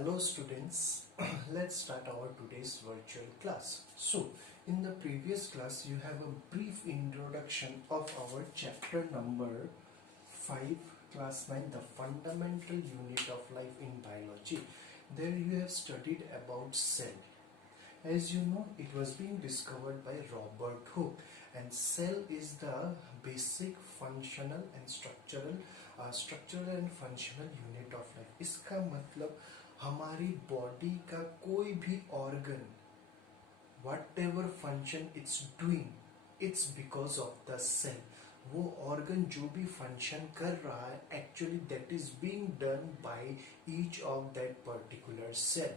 Hello students, let's start our today's virtual class. So, in the previous class you have a brief introduction of our chapter number 5, class 9, the fundamental unit of life in biology. There you have studied about cell. As you know, it was being discovered by Robert Hooke, and cell is the basic functional and structural and functional unit of life. इसका मतलब हमारी body का कोई भी organ whatever function it's doing, it's because of the cell. वो organ जो भी function कर रहा है actually that is being done by each of that particular cell.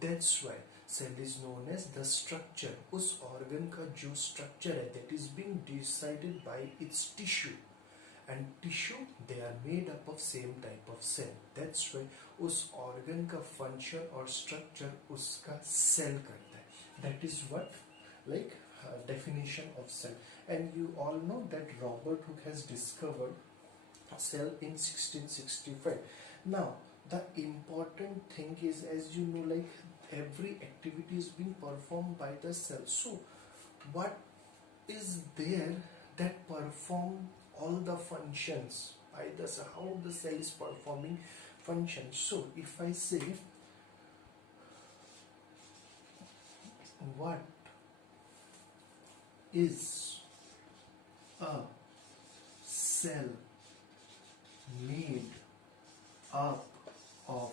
That's why cell is known as the structure. उस organ का जो structure है that is being decided by its tissue. And tissue they are made up of same type of cell. That's why उस organ का function और structure उसका cell करता है. That is what like definition of cell. And you all know that Robert Hooke has discovered cell in 1665. Now the important thing is, as you know, like every activity is being performed by the cell. So what is there that perform all the functions by the cell, how the cell is performing functions? So if I say what is a cell made up of,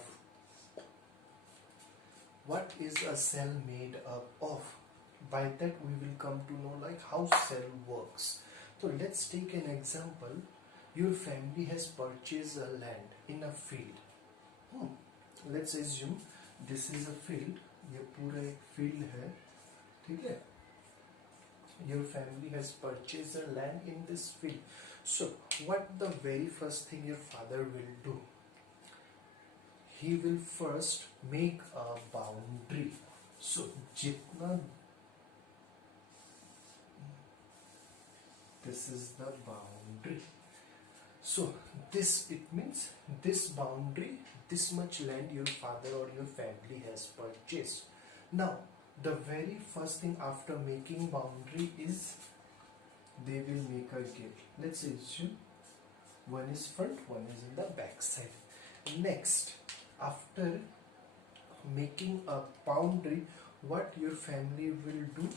what is a cell made up of? By that we will come to know like how cell works. So let's take an example. Your family has purchased a land in a field. Let's assume this is a field. ये पूरा एक field है, ठीक है? Your family has purchased a land in this field. So what the very first thing your father will do? He will first make a boundary. So जितना this is the boundary. So this, it means this boundary, this much land your father or your family has purchased. Now the very first thing after making boundary is they will make a gate. Let's assume one is front, one is in the back side. Next, after making a boundary, what your family will do?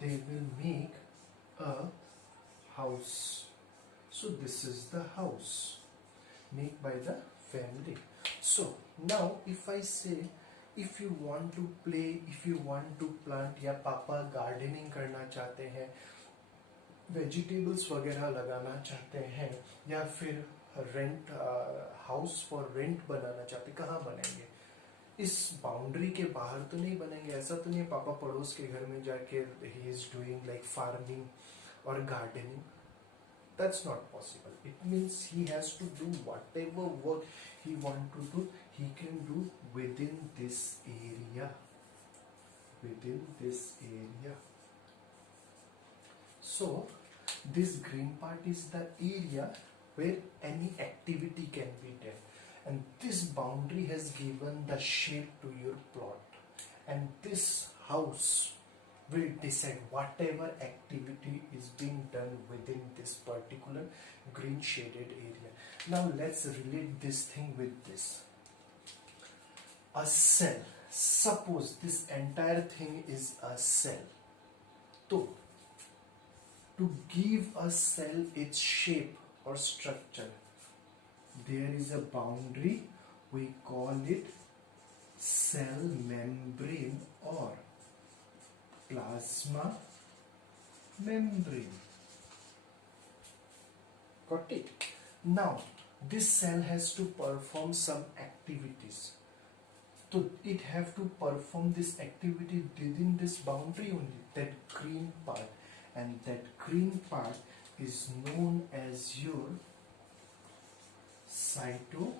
They will make a house. So this is the house made by the family. So now if I say, if you want to play, if you want to plant, या पापा gardening करना चाहते हैं, vegetables वगैरह लगाना चाहते हैं, या फिर रेंट हाउस फॉर रेंट बनाना चाहते, कहाँ बनाएंगे? इस बाउंड्री के बाहर तो नहीं बनेंगे. ऐसा तो नहीं पापा पड़ोस के घर में जाके he is doing like farming or gardening. That's not possible. It means he has to do whatever work he want to do, he can do within this area. Within this area. So this green part is the area where any activity can be done. And this boundary has given the shape to your plot. And this house will decide whatever activity is being done within this particular green shaded area. Now let's relate this thing with this. A cell. Suppose this entire thing is a cell. So, to give a cell its shape or structure, there is a boundary. We call it cell membrane or plasma membrane. Got it? Now this cell has to perform some activities. So it have to perform this activity within this boundary only, that green part, and that green part is known as your cytoplasm.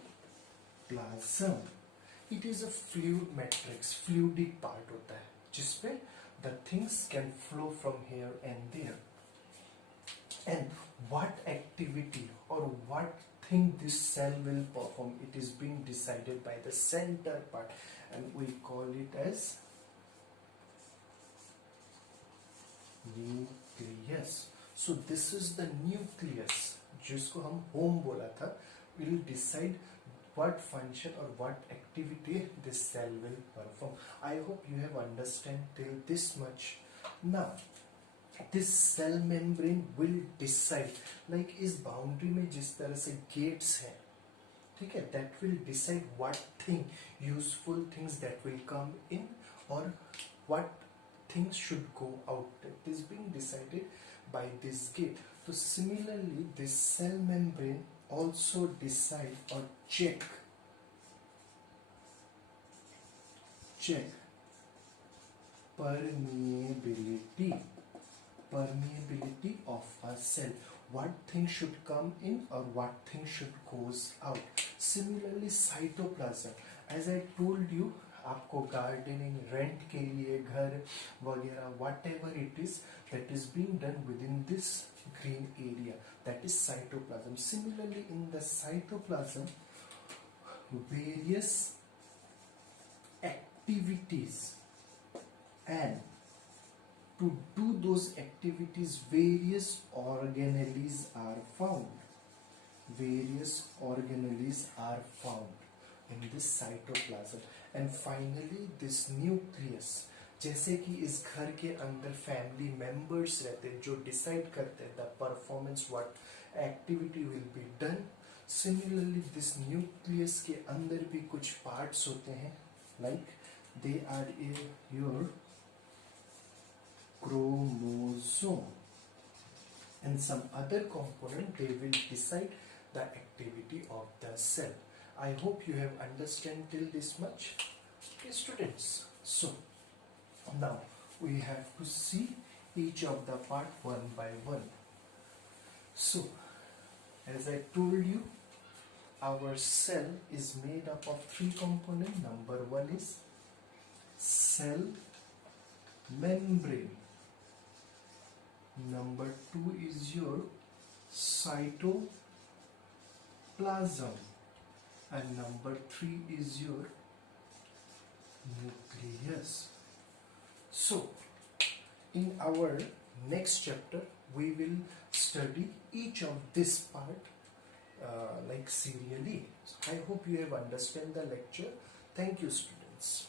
It is a fluid matrix, fluidic part होता है, जिसपे the things can flow from here and there. And what activity or what thing this cell will perform, it is being decided by the center part, and we call it as nucleus. So this is the nucleus जिसको हम home बोला था, will decide what function or what activity this cell will perform. I hope you have understand till this much. Now this cell membrane will decide, like इस boundary में जिस तरह से gates हैं, ठीक है, that will decide what thing, useful things that will come in or what things should go out. It is being decided by this gate. So similarly, this cell membrane also decide or check permeability of a cell. What thing should come in or what thing should goes out. Similarly, cytoplasm, as I told you, आपको gardening, rent के लिए घर वगैरह, whatever it is, that is being done within this green area, that is cytoplasm. Similarly, in the cytoplasm, various activities, and to do those activities various organelles are found. Various organelles are found in this cytoplasm. And finally this nucleus, जैसे कि इस घर के अंदर family members रहते हैं जो decide करते हैं the performance, what activity will be done. Similarly this nucleus के अंदर भी कुछ पार्ट्स होते हैं, like they are your chromosome and some other component, they will decide the activity of the cell. I hope you have understand till this much. Okay, students, so now we have to see each of the part one by one. So as I told you, our cell is made up of three components. Number one is cell membrane. Number two is your cytoplasm, and number three is your nucleus. So in our next chapter we will study each of this part like serially. So I hope you have understand the lecture. Thank you, students.